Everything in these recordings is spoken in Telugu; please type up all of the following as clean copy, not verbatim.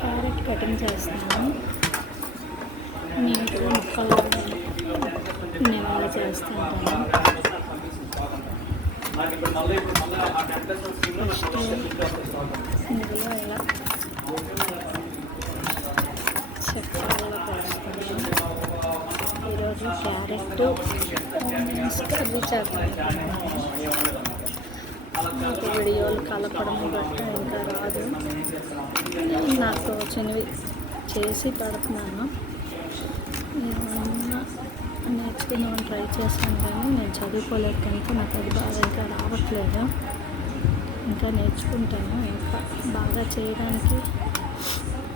క్యారెట్ కటింగ్ చేస్తాను. నీట్గా ముక్కలు నేను అలా చేస్తుంటాను. ఇందులో ఇలా చక్రాలు పోస్తాను. ఈరోజు క్యారెట్ కర్రీ చేస్తాను. నాకు వీడియోలు కలపడం బట్టి ఇంకా రాదు. నాకు తోచినవి చేసి పెడుతున్నాను. ఏమన్నా నేర్చుకుందామని ట్రై చేశాను కానీ నేను చదువుకోలేదు కనుక నాకు అది బాగా ఇంకా రావట్లేదు. ఇంకా నేర్చుకుంటాను. ఇంకా బాగా చేయడానికి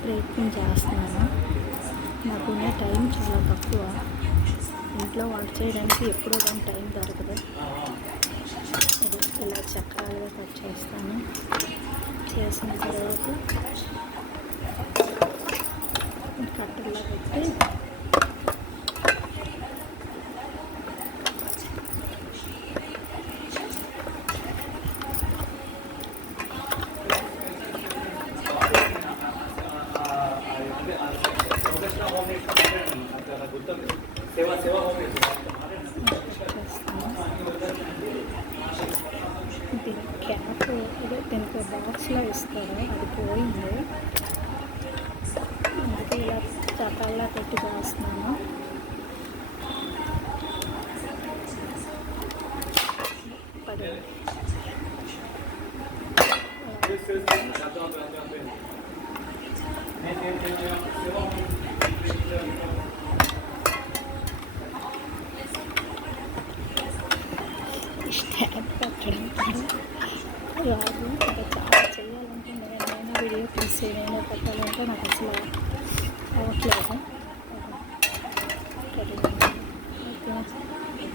ప్రయత్నం చేస్తున్నాను. నాకున్న టైం చాలా తక్కువ. ఇంట్లో వంట చేయడానికి ఎప్పుడో కానీ టైం దొరకదు. అది ఇలా చక్రాలుగా కట్ చేస్తాను. చేసిన తర్వాత కట్టెల్లో పెట్టి క్యాప్ దీనికి బాక్స్లో ఇస్తారు, అది పోయింది. అందుకే ఇలా చట్టాల్లో పెట్టి చేస్తున్నాను. స్టాండ్ పెట్టడం రాదు. ఇంకా చాలా చేయాలంటే నేను వీడియో తీసి నేను పెట్టాలంటే నాకు అసలు అవ్వట్లేదు.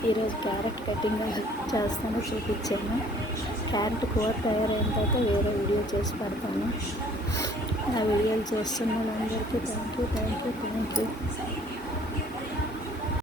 ఈరోజు క్యారెట్ కటింగ్ చేస్తాను, చూపించాను. క్యారెట్ కూర తయారైన తర్వాత వేరే వీడియో చేసి పెడతాను. ఆ వీడియోలు చేస్తున్న వాళ్ళందరికీ థ్యాంక్ యూ.